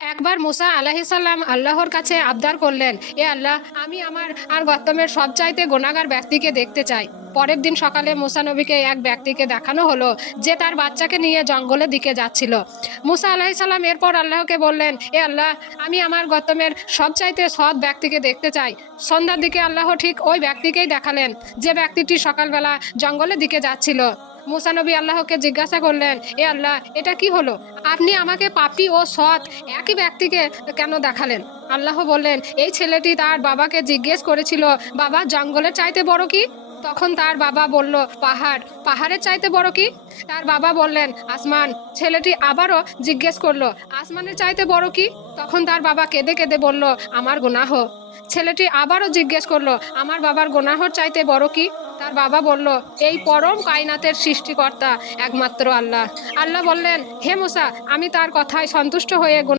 একবার মুসা আলাইহিস সালাম আল্লাহর কাছে আবদার করলেন, এ আল্লাহ, আমি আমার আর গত্তমের সবচাইতে গুনাহগার ব্যক্তিকে দেখতে চাই। পরের দিন সকালে মুসা নবীকে এক ব্যক্তিকে দেখানো হলো যে তার বাচ্চাকে নিয়ে জঙ্গলের দিকে যাচ্ছিল। মুসা আলাইহিস সালাম এরপর আল্লাহকে বললেন, এ আল্লাহ, আমি আমার গত্তমের সবচাইতে সৎ ব্যক্তিকে দেখতে চাই। সন্ধ্যার দিকে আল্লাহ ঠিক ওই ব্যক্তিকেই দেখালেন, যে ব্যক্তিটি সকালবেলা জঙ্গলের দিকে যাচ্ছিল। মুসা নবী আল্লাহকে জিজ্ঞাসা করলেন, এ আল্লাহ, এটা কি হলো? আপনি আমাকে পাপী ও সৎ একই ব্যক্তিকে কেন দেখালেন? আল্লাহ বললেন, এই ছেলেটি তার বাবাকে জিজ্ঞেস করেছিল, বাবা, জঙ্গলের চাইতে বড় কি? তখন তার বাবা বলল, পাহাড়। পাহাড়ের চাইতে বড় কি? তার বাবা বললেন, আসমান। ছেলেটি আবারও জিজ্ঞেস করলো, আসমানের চাইতে বড় কি? তখন তার বাবা কেঁদে কেঁদে বলল, আমার গুনাহ। ছেলেটি আবারও জিজ্ঞেস করলো, আমার বাবার গুনাহর চাইতে বড় কি? তার বাবা বলল, এই পরম কায়নাতের সৃষ্টিকর্তা একমাত্র আল্লাহ। আল্লাহ বললেন, হে মুসা, আমি তার কথায় সন্তুষ্ট হয়ে